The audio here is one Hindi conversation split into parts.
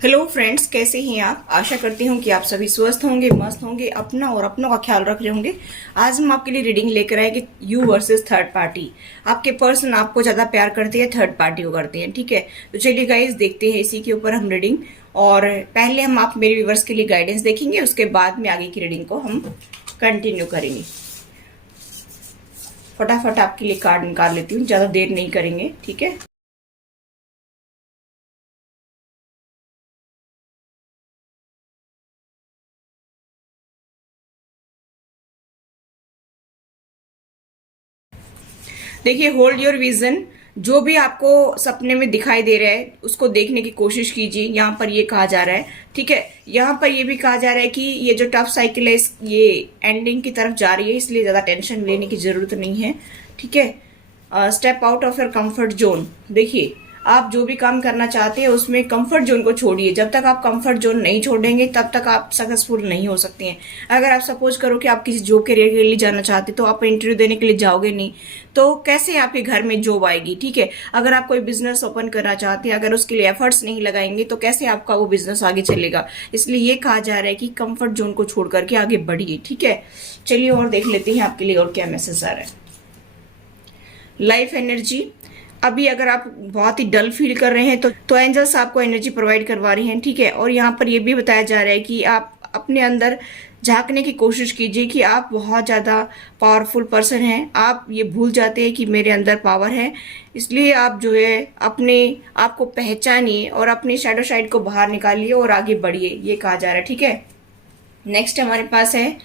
हेलो फ्रेंड्स, कैसे हैं आप। आशा करती हूँ कि आप सभी स्वस्थ होंगे, मस्त होंगे, अपना और अपनों का ख्याल रख रहे होंगे। आज हम आपके लिए रीडिंग लेकर आए कि यू वर्सेस थर्ड पार्टी। आपके पर्सन आपको ज्यादा प्यार करते हैं, थर्ड पार्टी को करते हैं। ठीक है, तो चलिए गाइस देखते हैं इसी के ऊपर हम रीडिंग। और पहले हम आप मेरे व्यूवर्स के लिए गाइडेंस देखेंगे, उसके बाद में आगे की रीडिंग को हम कंटिन्यू करेंगे। फटाफट आपके लिए कार्ड निकाल लेती हूँ, ज्यादा देर नहीं करेंगे। ठीक है, देखिए, होल्ड योर विजन। जो भी आपको सपने में दिखाई दे रहा है उसको देखने की कोशिश कीजिए। यहाँ पर ये कहा जा रहा है, ठीक है, यहाँ पर ये भी कहा जा रहा है कि ये जो टफ साइकिल है ये एंडिंग की तरफ जा रही है, इसलिए ज्यादा टेंशन लेने की जरूरत नहीं है। ठीक है, step out of your comfort zone. देखिए, आप जो भी काम करना चाहते हैं उसमें कंफर्ट जोन को छोड़िए। जब तक आप कंफर्ट जोन नहीं छोड़ेंगे तब तक आप सक्सेसफुल नहीं हो सकते हैं। अगर आप सपोज करो कि आप किसी जॉब के लिए जाना चाहते तो आप इंटरव्यू देने के लिए जाओगे नहीं, तो कैसे आपके घर में जॉब आएगी। ठीक है, अगर आप कोई बिजनेस ओपन करना चाहते हैं, अगर उसके लिए एफर्ट्स नहीं लगाएंगे तो कैसे आपका वो बिजनेस आगे चलेगा। इसलिए ये कहा जा रहा है कि कंफर्ट जोन को छोड़ करके आगे बढ़िए। ठीक है, चलिए और देख लेते हैं आपके लिए और क्या मैसेज आ रहा है। Life energy. अभी अगर आप बहुत ही डल फील कर रहे हैं तो एंजल्स आपको एनर्जी प्रोवाइड करवा रही हैं। ठीक है, और यहाँ पर यह भी बताया जा रहा है कि आप अपने अंदर झांकने की कोशिश कीजिए कि आप बहुत ज़्यादा पावरफुल पर्सन हैं। आप ये भूल जाते हैं कि मेरे अंदर पावर है, इसलिए आप जो है अपने आप को पहचानिए और अपनी शैडो साइड को बाहर निकालिए और आगे बढ़िए, ये कहा जा रहा है। ठीक है, नेक्स्ट हमारे पास है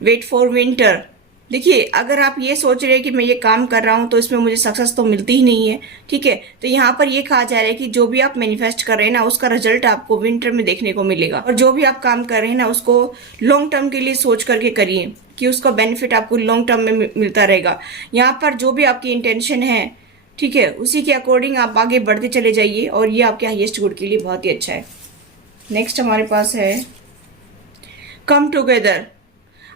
वेट फॉर विंटर। देखिए, अगर आप ये सोच रहे हैं कि मैं ये काम कर रहा हूं तो इसमें मुझे सक्सेस तो मिलती ही नहीं है, ठीक है, तो यहाँ पर ये कहा जा रहा है कि जो भी आप मैनिफेस्ट कर रहे हैं ना उसका रिजल्ट आपको विंटर में देखने को मिलेगा। और जो भी आप काम कर रहे हैं ना उसको लॉन्ग टर्म के लिए सोच करके करिए कि उसका बेनिफिट आपको लॉन्ग टर्म में मिलता रहेगा। यहाँ पर जो भी आपकी इंटेंशन है, ठीक है, उसी के अकॉर्डिंग आप आगे बढ़ते चले जाइए और ये आपके हाईएस्ट गुड के लिए बहुत ही अच्छा है। नेक्स्ट हमारे पास है कम टुगेदर।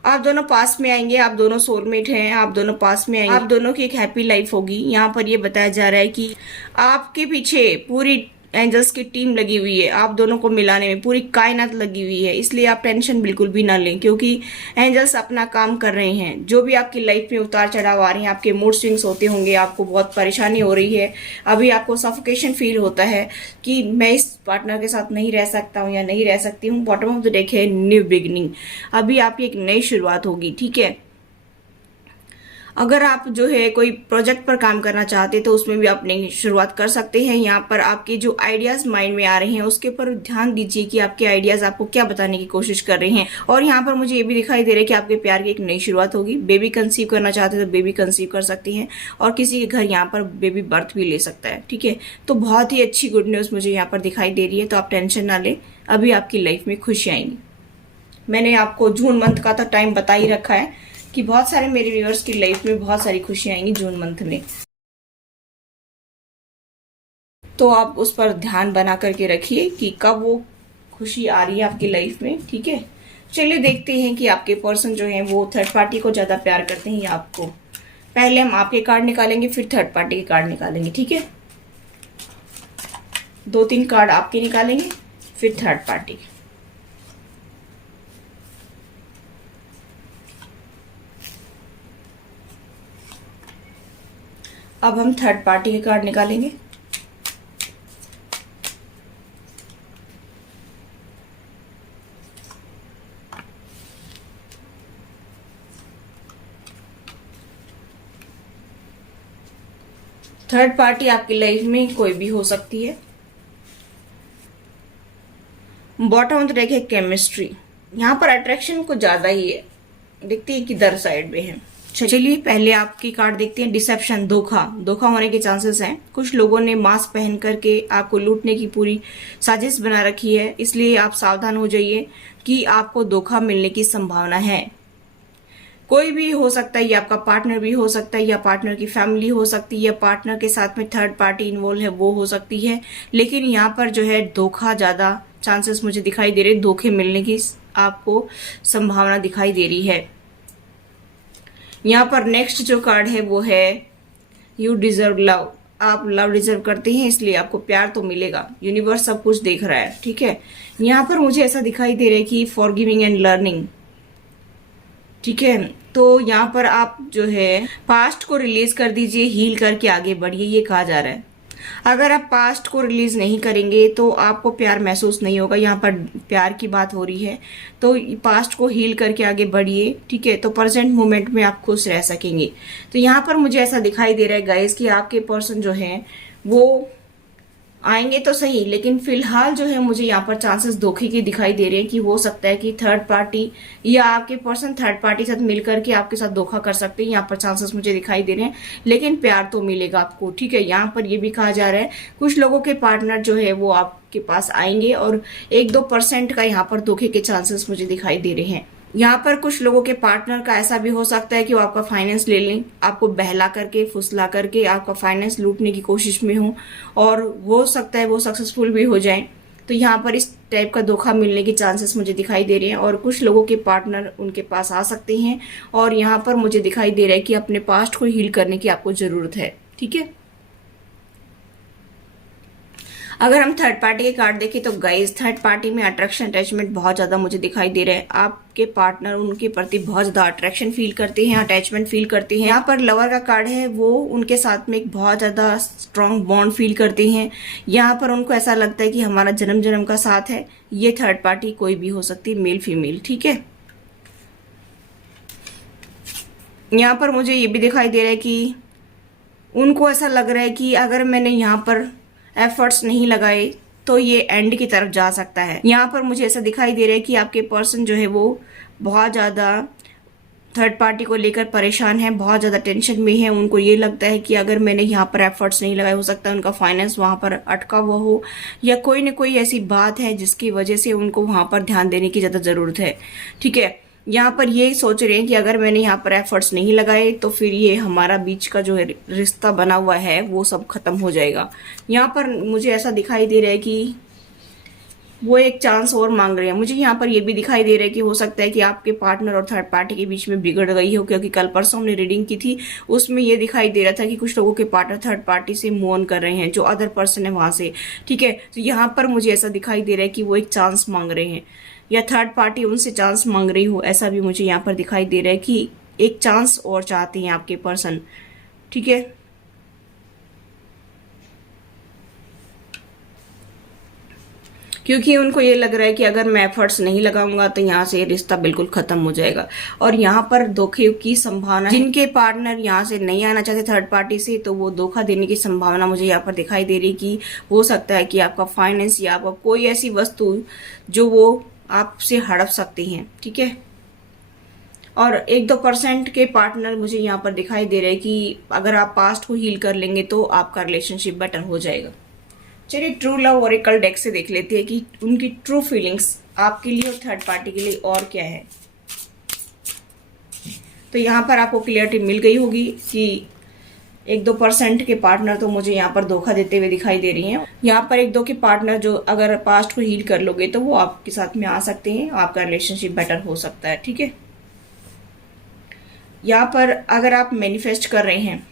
आप दोनों पास में आएंगे, आप दोनों सोलमेट हैं, आप दोनों पास में आएंगे, आप दोनों की एक हैप्पी लाइफ होगी। यहाँ पर ये बताया जा रहा है कि आपके पीछे पूरी एंजल्स की टीम लगी हुई है, आप दोनों को मिलाने में पूरी कायनात लगी हुई है। इसलिए आप टेंशन बिल्कुल भी ना लें, क्योंकि एंजल्स अपना काम कर रहे हैं। जो भी आपकी लाइफ में उतार चढ़ाव आ रहे हैं, आपके मूड स्विंग्स होते होंगे, आपको बहुत परेशानी हो रही है, अभी आपको सफोकेशन फील होता है कि मैं इस पार्टनर के साथ नहीं रह सकता हूँ या नहीं रह सकती हूँ। बॉटम ऑफ द डेक है न्यू बिगिनिंग। अभी आपकी एक नई शुरुआत होगी। ठीक है, अगर आप जो है कोई प्रोजेक्ट पर काम करना चाहते हैं तो उसमें भी आप नई शुरुआत कर सकते हैं। यहाँ पर आपके जो आइडियाज माइंड में आ रहे हैं उसके ऊपर ध्यान दीजिए कि आपके आइडियाज आपको क्या बताने की कोशिश कर रहे हैं। और यहाँ पर मुझे ये भी दिखाई दे रहा है कि आपके प्यार की एक नई शुरुआत होगी। बेबी कंसीव करना चाहते हैं तो बेबी कंसीव कर सकती हैं, और किसी के घर यहाँ पर बेबी बर्थ भी ले सकता है। ठीक है, तो बहुत ही अच्छी गुड न्यूज़ मुझे यहाँ पर दिखाई दे रही है, तो आप टेंशन ना लें, अभी आपकी लाइफ में खुशी आएंगी। मैंने आपको जून मंथ का तो टाइम बता ही रखा है कि बहुत सारे मेरे व्यूअर्स की लाइफ में बहुत सारी खुशियां आएंगी जून मंथ में, तो आप उस पर ध्यान बना करके रखिए कि कब वो खुशी आ रही है आपकी लाइफ में। ठीक है, चलिए देखते हैं कि आपके पर्सन जो है वो थर्ड पार्टी को ज्यादा प्यार करते हैं या आपको। पहले हम आपके कार्ड निकालेंगे, फिर थर्ड पार्टी के कार्ड निकालेंगे। ठीक है, 2-3 कार्ड आपके निकालेंगे, फिर थर्ड पार्टी। अब हम थर्ड पार्टी के कार्ड निकालेंगे। थर्ड पार्टी आपकी लाइफ में कोई भी हो सकती है। बॉटम ऑफ द डेक है केमिस्ट्री। यहाँ पर अट्रैक्शन कुछ ज्यादा ही है, दिखती है किधर साइड में है। चलिए पहले आपकी कार्ड देखते हैं। डिसेप्शन, धोखा। धोखा होने के चांसेस हैं। कुछ लोगों ने मास्क पहन करके आपको लूटने की पूरी साजिश बना रखी है, इसलिए आप सावधान हो जाइए कि आपको धोखा मिलने की संभावना है। कोई भी हो सकता है, ये आपका पार्टनर भी हो सकता है, या पार्टनर की फैमिली हो सकती है, या पार्टनर के साथ में थर्ड पार्टी इन्वॉल्व है वो हो सकती है। लेकिन यहाँ पर जो है धोखा ज्यादा चांसेस मुझे दिखाई दे रहे, धोखे मिलने की आपको संभावना दिखाई दे रही है। यहाँ पर नेक्स्ट जो कार्ड है वो है यू डिजर्व लव। आप लव डिजर्व करते हैं, इसलिए आपको प्यार तो मिलेगा, यूनिवर्स सब कुछ देख रहा है, ठीक है। यहाँ पर मुझे ऐसा दिखाई दे रहा है कि फॉरगिविंग एंड लर्निंग, ठीक है। तो यहाँ पर आप जो है पास्ट को रिलीज कर दीजिए, हील करके आगे बढ़िए, ये कहा जा रहा है। अगर आप पास्ट को रिलीज नहीं करेंगे तो आपको प्यार महसूस नहीं होगा। यहाँ पर प्यार की बात हो रही है, तो पास्ट को हील करके आगे बढ़िए, ठीक है। तो प्रेजेंट मोमेंट में आप खुश रह सकेंगे। तो यहाँ पर मुझे ऐसा दिखाई दे रहा है गाइस कि आपके पर्सन जो है वो आएंगे तो सही, लेकिन फिलहाल जो है मुझे यहाँ पर चांसेस धोखे के दिखाई दे रहे हैं कि हो सकता है कि थर्ड पार्टी या आपके पर्सन थर्ड पार्टी साथ मिलकर के आपके साथ धोखा कर सकते हैं। यहाँ पर चांसेस मुझे दिखाई दे रहे हैं, लेकिन प्यार तो मिलेगा आपको, ठीक है। यहाँ पर ये भी कहा जा रहा है कुछ लोगों के पार्टनर जो है वो आपके पास आएंगे और 1-2% का यहाँ पर धोखे के चांसेस मुझे दिखाई दे रहे हैं। यहाँ पर कुछ लोगों के पार्टनर का ऐसा भी हो सकता है कि वो आपका फाइनेंस ले लें, आपको बहला करके फुसला करके आपका फाइनेंस लूटने की कोशिश में हो, और हो सकता है वो सक्सेसफुल भी हो जाए। तो यहाँ पर इस टाइप का धोखा मिलने के चांसेस मुझे दिखाई दे रहे हैं, और कुछ लोगों के पार्टनर उनके पास आ सकते हैं। और यहाँ पर मुझे दिखाई दे रहा है कि अपने पास्ट को हील करने की आपको जरूरत है, ठीक है। अगर हम थर्ड पार्टी के कार्ड देखें तो गाइस थर्ड पार्टी में अट्रैक्शन अटैचमेंट बहुत ज्यादा मुझे दिखाई दे रहा है। आपके पार्टनर उनके प्रति बहुत ज्यादा अट्रैक्शन फील करते हैं, अटैचमेंट फील करते हैं। यहाँ पर लवर का कार्ड है, वो उनके साथ में एक बहुत ज्यादा स्ट्रॉन्ग बॉन्ड फील करते हैं। यहाँ पर उनको ऐसा लगता है कि हमारा जन्म जन्म का साथ है। ये थर्ड पार्टी कोई भी हो सकती है, मेल फीमेल, ठीक है। यहाँ पर मुझे ये भी दिखाई दे रहा है कि उनको ऐसा लग रहा है कि अगर मैंने यहाँ पर एफर्ट्स नहीं लगाए तो ये एंड की तरफ जा सकता है। यहाँ पर मुझे ऐसा दिखाई दे रहा है कि आपके पर्सन जो है वो बहुत ज़्यादा थर्ड पार्टी को लेकर परेशान है, बहुत ज़्यादा टेंशन में है। उनको ये लगता है कि अगर मैंने यहाँ पर एफर्ट्स नहीं लगाए, हो सकता है उनका फाइनेंस वहाँ पर अटका हुआ हो, या कोई न कोई ऐसी बात है जिसकी वजह से उनको वहाँ पर ध्यान देने की ज़्यादा ज़रूरत है, ठीक है। यहाँ पर ये सोच रहे हैं कि अगर मैंने यहाँ पर एफर्ट्स नहीं लगाए तो फिर ये हमारा बीच का जो है रिश्ता बना हुआ है वो सब खत्म हो जाएगा। यहाँ पर मुझे ऐसा दिखाई दे रहा है कि वो एक चांस और मांग रहे हैं। मुझे यहाँ पर ये भी दिखाई दे रहा है कि हो सकता है कि आपके पार्टनर और थर्ड पार्टी के बीच में बिगड़ गई हो, क्योंकि कल परसों हमने रीडिंग की थी, उसमें ये दिखाई दे रहा था कि कुछ लोगों के पार्टनर थर्ड पार्टी से मूव ऑन कर रहे हैं, जो अदर पर्सन है वहां से, ठीक है। तो यहाँ पर मुझे ऐसा दिखाई दे रहा है कि वो एक चांस मांग रहे हैं, या थर्ड पार्टी उनसे चांस मांग रही हो, ऐसा भी मुझे यहाँ पर दिखाई दे रहा है कि एक चांस और चाहते हैं आपके पर्सन, ठीक है। क्योंकि उनको ये लग रहा है कि अगर मैं एफर्ट्स नहीं लगाऊंगा तो यहाँ से रिश्ता बिल्कुल खत्म हो जाएगा। और यहाँ पर धोखे की संभावना, जिनके पार्टनर यहाँ से नहीं आना चाहते थर्ड पार्टी से, तो वो धोखा देने की संभावना मुझे यहाँ पर दिखाई दे रही कि हो सकता है कि आपका फाइनेंस या आपका कोई ऐसी वस्तु जो वो आपसे हड़प सकती हैं, ठीक है। और 1-2% के पार्टनर मुझे यहाँ पर दिखाई दे रहे हैं कि अगर आप पास्ट को हील कर लेंगे तो आपका रिलेशनशिप बेटर हो जाएगा। चलिए ट्रू लव ओरेकल डेक से देख लेते हैं कि उनकी ट्रू फीलिंग्स आपके लिए और थर्ड पार्टी के लिए और क्या है। तो यहाँ पर आपको क्लियरिटी मिल गई होगी कि 1-2% के पार्टनर तो मुझे यहाँ पर धोखा देते हुए दिखाई दे रही हैं। यहाँ पर 1-2 के पार्टनर जो अगर पास्ट को हील कर लोगे तो वो आपके साथ में आ सकते हैं, आपका रिलेशनशिप बेटर हो सकता है, ठीक है। यहाँ पर अगर आप मैनिफेस्ट कर रहे हैं,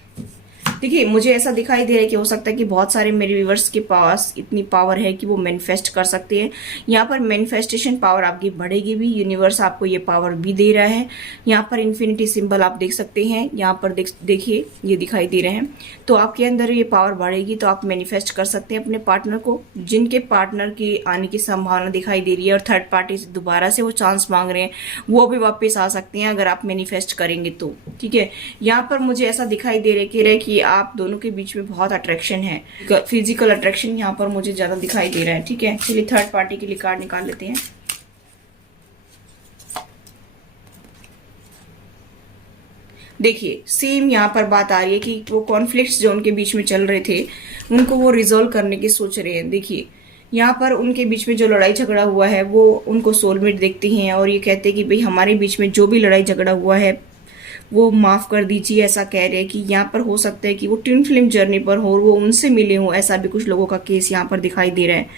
देखिए मुझे ऐसा दिखाई दे रहा है कि हो सकता है कि बहुत सारे मेरे व्यूवर्स के पास इतनी पावर है कि वो मैनिफेस्ट कर सकते हैं। यहाँ पर मैनिफेस्टेशन पावर आपकी बढ़ेगी भी, यूनिवर्स आपको ये पावर भी दे रहा है। यहाँ पर इन्फिनिटी सिंबल आप देख सकते हैं, यहाँ पर देखिए ये दिखाई दे रहे हैं। तो आपके अंदर ये पावर बढ़ेगी तो आप मैनिफेस्ट कर सकते हैं अपने पार्टनर को। जिनके पार्टनर के आने की संभावना दिखाई दे रही है और थर्ड पार्टी से दोबारा से वो चांस मांग रहे हैं, वो भी वापस आ सकते हैं अगर आप मैनिफेस्ट करेंगे तो, ठीक है। यहाँ पर मुझे ऐसा दिखाई दे रहा है कि आप दोनों के बीच में बहुत अट्रैक्शन है, फिजिकल अट्रैक्शन यहाँ पर मुझे ज्यादा दिखाई दे रहा है, ठीक है। चलिए थर्ड पार्टी के लिए कार्ड निकाल लेते हैं। देखिए सेम यहाँ पर बात आ रही है कि वो कॉन्फ्लिक्ट्स जो उनके बीच में चल रहे थे उनको वो रिजोल्व करने की सोच रहे हैं। देखिए यहाँ पर उनके बीच में जो लड़ाई झगड़ा हुआ है वो उनको सोलमेट देखते हैं और ये कहते हैं कि भाई हमारे बीच में जो भी लड़ाई झगड़ा हुआ है वो माफ कर दीजिए, ऐसा कह रहे हैं। कि यहाँ पर हो सकता है कि वो ट्विन फ्लेम जर्नी पर हो और वो उनसे मिले हों, ऐसा भी कुछ लोगों का केस यहाँ पर दिखाई दे रहा है,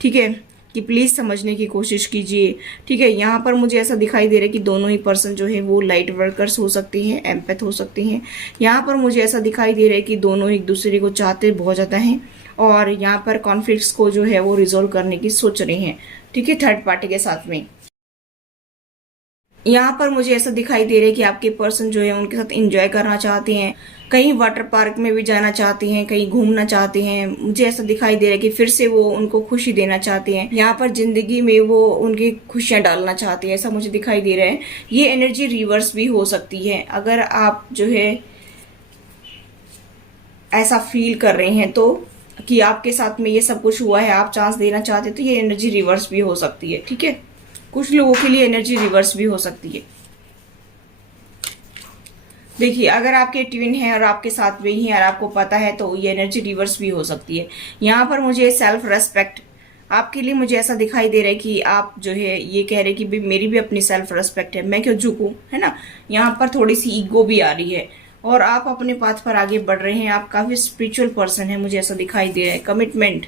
ठीक है। कि प्लीज़ समझने की कोशिश कीजिए। ठीक है, यहाँ पर मुझे ऐसा दिखाई दे रहा है कि दोनों ही पर्सन जो है वो लाइट वर्कर्स हो सकते हैं, एम्पैथ हो सकते हैं। यहाँ पर मुझे ऐसा दिखाई दे रहा है कि दोनों एक दूसरे को चाहते बहुत ज़्यादा हैं और यहाँ पर कॉन्फ्लिक्ट्स को जो है वो रिजोल्व करने की सोच रहे हैं। ठीक है, थर्ड पार्टी के साथ में यहाँ पर मुझे ऐसा दिखाई दे रहा है कि आपके पर्सन जो है उनके साथ एंजॉय करना चाहते हैं, कहीं वाटर पार्क में भी जाना चाहते हैं, कहीं घूमना चाहते हैं। मुझे ऐसा दिखाई दे रहा है कि फिर से वो उनको खुशी देना चाहते हैं, यहाँ पर जिंदगी में वो उनकी खुशियां डालना चाहते हैं, ऐसा मुझे दिखाई दे रहा है। ये एनर्जी रिवर्स भी हो सकती है। अगर आप जो है ऐसा फील कर रहे हैं तो कि आपके साथ में ये सब कुछ हुआ है, आप चांस देना चाहते हैं, तो ये एनर्जी रिवर्स भी हो सकती है। ठीक है, कुछ लोगों के लिए एनर्जी रिवर्स भी हो सकती है। देखिए, अगर आपके ट्विन है और आपके साथ में ही है और आपको पता है तो ये एनर्जी रिवर्स भी हो सकती है। यहाँ पर मुझे सेल्फ रेस्पेक्ट आपके लिए मुझे ऐसा दिखाई दे रहा है कि आप जो है ये कह रहे हैं कि मेरी भी अपनी सेल्फ रेस्पेक्ट है, मैं क्यों झुकूं, है ना। यहाँ पर थोड़ी सी ईगो भी आ रही है और आप अपने पाथ पर आगे बढ़ रहे हैं। आप काफी स्पिरिचुअल पर्सन है, मुझे ऐसा दिखाई दे रहा है। कमिटमेंट,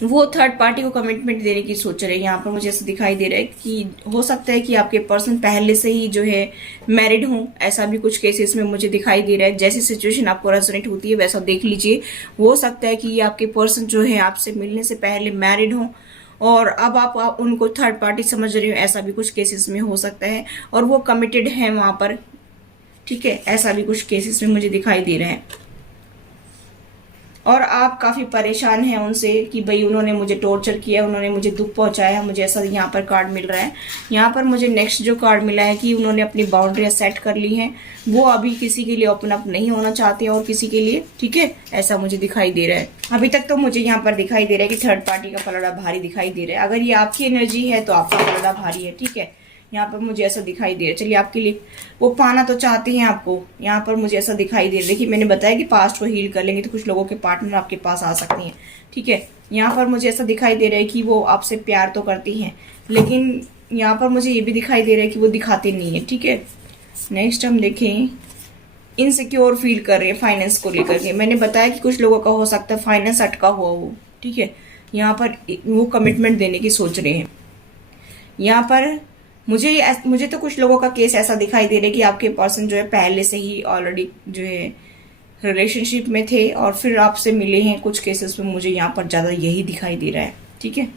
वो थर्ड पार्टी को कमिटमेंट देने की सोच रहे हैं। यहाँ पर मुझे ऐसा दिखाई दे रहा है कि हो सकता है कि आपके पर्सन पहले से ही जो है मैरिड हों, ऐसा भी कुछ केसेस में मुझे दिखाई दे रहा है। जैसी सिचुएशन आपको रेजोनेट होती है वैसा देख लीजिए। हो सकता है कि ये आपके पर्सन जो है आपसे मिलने से पहले मैरिड हों और अब आप उनको थर्ड पार्टी समझ रहे हो, ऐसा भी कुछ केसेस में हो सकता है। और वो कमिटेड है वहां पर। ठीक है, ऐसा भी कुछ केसेस में मुझे दिखाई दे रहा है। और आप काफी परेशान हैं उनसे कि भाई उन्होंने मुझे टॉर्चर किया, उन्होंने मुझे दुख पहुंचाया, मुझे ऐसा यहाँ पर कार्ड मिल रहा है। यहाँ पर मुझे नेक्स्ट जो कार्ड मिला है कि उन्होंने अपनी बाउंड्रियां सेट कर ली हैं, वो अभी किसी के लिए ओपन अप नहीं होना चाहते और किसी के लिए। ठीक है, ऐसा मुझे दिखाई दे रहा है। अभी तक तो मुझे यहाँ पर दिखाई दे रहा है कि थर्ड पार्टी का पलड़ा भारी दिखाई दे रहा है। अगर ये आपकी एनर्जी है तो आपका पलड़ा भारी है। ठीक है, यहाँ पर मुझे ऐसा दिखाई दे रहा है। चलिए, आपके लिए वो पाना तो चाहते हैं आपको, यहाँ पर मुझे ऐसा दिखाई दे रहा है। देखिए, मैंने बताया कि पास्ट को हील कर लेंगे तो कुछ लोगों के पार्टनर आपके पास आ सकती हैं। ठीक है, यहाँ पर मुझे ऐसा दिखाई दे रहा है कि वो आपसे प्यार तो करती हैं, लेकिन यहाँ पर मुझे ये भी दिखाई दे रहा है कि वो दिखाते नहीं है। ठीक है, नेक्स्ट हम देखें, इनसिक्योर फील कर रहे हैं फाइनेंस को लेकर के। मैंने बताया कि कुछ लोगों का हो सकता है फाइनेंस अटका हुआ हो। ठीक है, यहाँ पर वो कमिटमेंट देने की सोच रहे हैं। यहाँ पर मुझे तो कुछ लोगों का केस ऐसा दिखाई दे रहा है कि आपके पर्सन जो है पहले से ही ऑलरेडी जो है रिलेशनशिप में थे और फिर आपसे मिले हैं। कुछ केसेस में मुझे यहाँ पर ज्यादा यही दिखाई दे रहा है। ठीक है,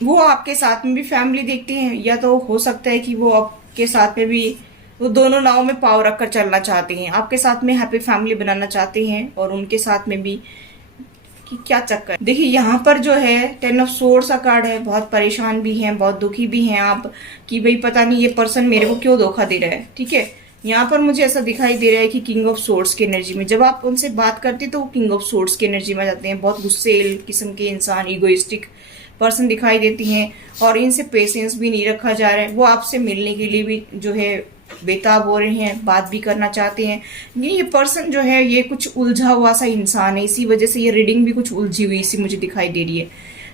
वो आपके साथ में भी फैमिली देखते हैं, या तो हो सकता है कि वो आपके साथ में भी वो दोनों नाव में पाव रखकर चलना चाहते हैं, आपके साथ में हैप्पी फैमिली बनाना चाहते हैं और उनके साथ में भी कि क्या चक्कर। देखिए, यहाँ पर जो है 10 ऑफ सोर्ड्स का कार्ड है। बहुत परेशान भी हैं, बहुत दुखी भी हैं आप कि भाई पता नहीं ये पर्सन मेरे को क्यों धोखा दे रहा है। ठीक है, यहाँ पर मुझे ऐसा दिखाई दे रहा है कि किंग ऑफ सोर्ड्स की एनर्जी में जब आप उनसे बात करते तो वो किंग ऑफ सोर्ड्स की एनर्जी में जाते हैं। बहुत गुस्सेल किस्म के इंसान, इगोइस्टिक पर्सन दिखाई देती हैं और इनसे पेशेंस भी नहीं रखा जा रहा है। वो आपसे मिलने के लिए भी जो है बेताब हो रहे हैं, बात भी करना चाहते हैं। ये पर्सन जो है ये कुछ उलझा हुआ सा इंसान है, इसी वजह से ये रीडिंग भी कुछ उलझी हुई सी मुझे दिखाई दे रही है।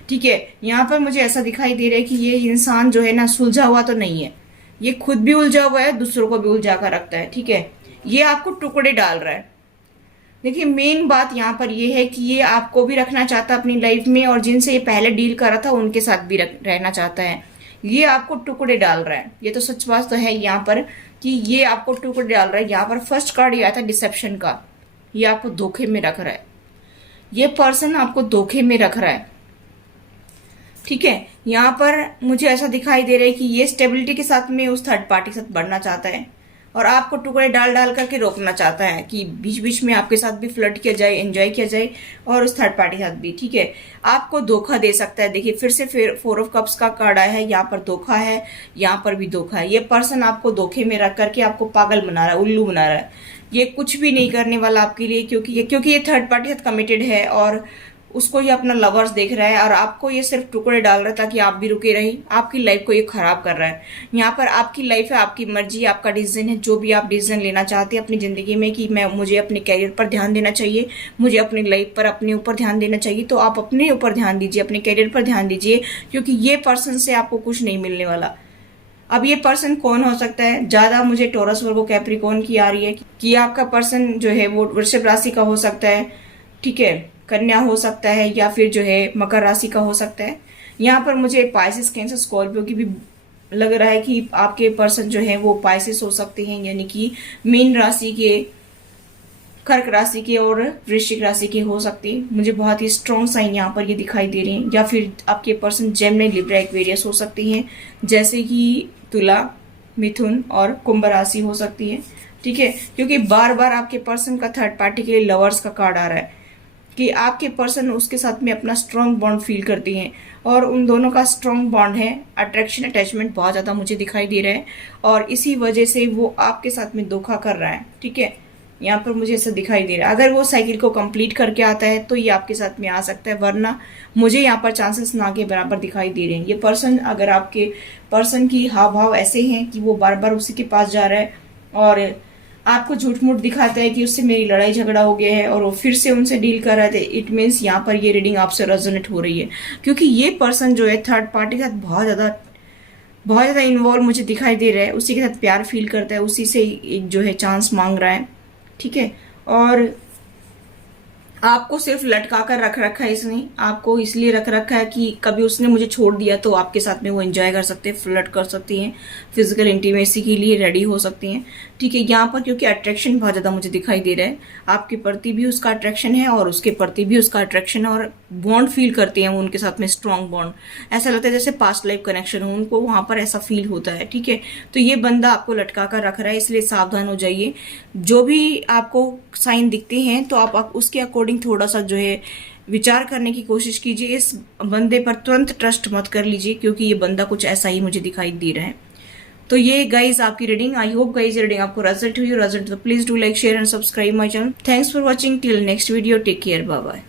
ठीक है, यहाँ पर मुझे ऐसा दिखाई दे रहा है कि ये इंसान जो है ना सुलझा हुआ तो नहीं है, ये खुद भी उलझा हुआ है, दूसरों को भी उलझा कर रखता है। ठीक है, ये आपको टुकड़े डाल रहा है। देखिए, मेन बात यहाँ पर ये है कि ये आपको भी रखना चाहता है अपनी लाइफ में और जिनसे ये पहले डील करा था उनके साथ भी रहना चाहता है। ये आपको टुकड़े डाल रहा है, ये तो सच बात तो है यहाँ पर कि ये आपको टुकड़े डाल रहा है। यहाँ पर फर्स्ट कार्ड ये आया था डिसेप्शन का, ये आपको धोखे में रख रहा है, ये पर्सन आपको धोखे में रख रहा है। ठीक है, यहाँ पर मुझे ऐसा दिखाई दे रहा है कि ये स्टेबिलिटी के साथ में उस थर्ड पार्टी के साथ बढ़ना चाहता है और आपको टुकड़े डाल डाल करके रोकना चाहता है कि बीच बीच में आपके साथ भी फ्लर्ट किया जाए, एंजॉय किया जाए और उस थर्ड पार्टी के साथ भी। ठीक है, आपको धोखा दे सकता है। देखिए, फिर से 4 ऑफ कप्स का कार्ड आया है, यहाँ पर धोखा है, यहाँ पर भी धोखा है। ये पर्सन आपको धोखे में रख करके आपको पागल बना रहा है, उल्लू बना रहा है। ये कुछ भी नहीं करने वाला आपके लिए, क्योंकि ये थर्ड पार्टी के साथ कमिटेड है और उसको ये अपना लवर्स देख रहा है और आपको ये सिर्फ टुकड़े डाल रहा है ताकि आप भी रुके रही। आपकी लाइफ को ये खराब कर रहा है। यहाँ पर आपकी लाइफ है, आपकी मर्जी, आपका डिसीजन है। जो भी आप डिसीजन लेना चाहते हैं अपनी जिंदगी में कि मुझे अपने कैरियर पर ध्यान देना चाहिए, मुझे अपनी लाइफ पर अपने ऊपर ध्यान देना चाहिए, तो आप अपने ऊपर ध्यान दीजिए, अपने कैरियर पर ध्यान दीजिए, क्योंकि ये पर्सन से आपको कुछ नहीं मिलने वाला। अब ये पर्सन कौन हो सकता है? ज्यादा मुझे टॉरस वर्गो कैप्रिकॉर्न की आ रही है कि आपका पर्सन जो है वो वृषभ राशि का हो सकता है, ठीक है, कन्या हो सकता है, या फिर जो है मकर राशि का हो सकता है। यहाँ पर मुझे पाइसिस, कैंसर, स्कॉर्पियो की भी लग रहा है कि आपके पर्सन जो है वो पाइसिस हो सकते हैं, यानी कि मीन राशि के, कर्क राशि के और वृश्चिक राशि के हो सकती है। मुझे बहुत ही स्ट्रॉन्ग साइन यहाँ पर ये दिखाई दे रहे हैं। या फिर आपके पर्सन जेमिनी, लिब्रा, एक्वेरियस हो सकती हैं, जैसे कि तुला, मिथुन और कुंभ राशि हो सकती है, ठीक है। क्योंकि बार बार आपके पर्सन का थर्ड पार्टी के लिए लवर्स का कार्ड आ रहा है कि आपके पर्सन उसके साथ में अपना स्ट्रॉन्ग बॉन्ड फील करती हैं और उन दोनों का स्ट्रॉन्ग बॉन्ड है, अट्रैक्शन, अटैचमेंट बहुत ज़्यादा मुझे दिखाई दे रहा है और इसी वजह से वो आपके साथ में धोखा कर रहा है, ठीक है। यहाँ पर मुझे ऐसा दिखाई दे रहा है। अगर वो साइकिल को कंप्लीट करके आता है तो ये आपके साथ में आ सकता है, वरना मुझे यहाँ पर चांसेस ना के बराबर दिखाई दे रहे हैं। ये पर्सन, अगर आपके पर्सन की हाव भाव ऐसे हैं कि वो बार बार उसी के पास जा रहा है और आपको झूठ मूठ दिखाता है कि उससे मेरी लड़ाई झगड़ा हो गया है और वो फिर से उनसे डील कर रहे थे, इट मीन्स यहाँ पर ये रीडिंग आपसे रेजोनेट हो रही है। क्योंकि ये पर्सन जो है थर्ड पार्टी के साथ बहुत ज़्यादा इन्वॉल्व मुझे दिखाई दे रहा है, उसी के साथ प्यार फील करता है, उसी से एक जो है चांस मांग रहा है, ठीक है। और आपको सिर्फ लटका कर रख रखा है इसने, आपको इसलिए रख रखा है कि कभी उसने मुझे छोड़ दिया तो आपके साथ में वो एंजॉय कर सकते हैं, फ्लर्ट कर सकती हैं, फिजिकल इंटीमेसी के लिए रेडी हो सकती हैं, ठीक है। यहाँ पर क्योंकि अट्रैक्शन बहुत ज़्यादा मुझे दिखाई दे रहा है, आपके प्रति भी उसका अट्रैक्शन है और उसके प्रति भी उसका अट्रैक्शन है और बॉन्ड फील करते हैं वो उनके साथ में, स्ट्रॉन्ग बॉन्ड। ऐसा लगता है जैसे पास्ट लाइफ कनेक्शन हो, उनको वहाँ पर ऐसा फील होता है, ठीक है। तो ये बंदा आपको लटका कर रख रहा है, इसलिए सावधान हो जाइए। जो भी आपको साइन दिखते हैं तो आप उसके अकॉर्डिंग थोड़ा सा जो है विचार करने की कोशिश कीजिए। इस बंदे पर तुरंत ट्रस्ट मत कर लीजिए क्योंकि ये बंदा कुछ ऐसा ही मुझे दिखाई दे रहा है। तो ये गाइज आपकी reading, I hope guys reading आपको रिजल्ट हुई। रिजल्ट तो please do like, share and subscribe my channel. Thanks for watching, till next video, take care, bye bye.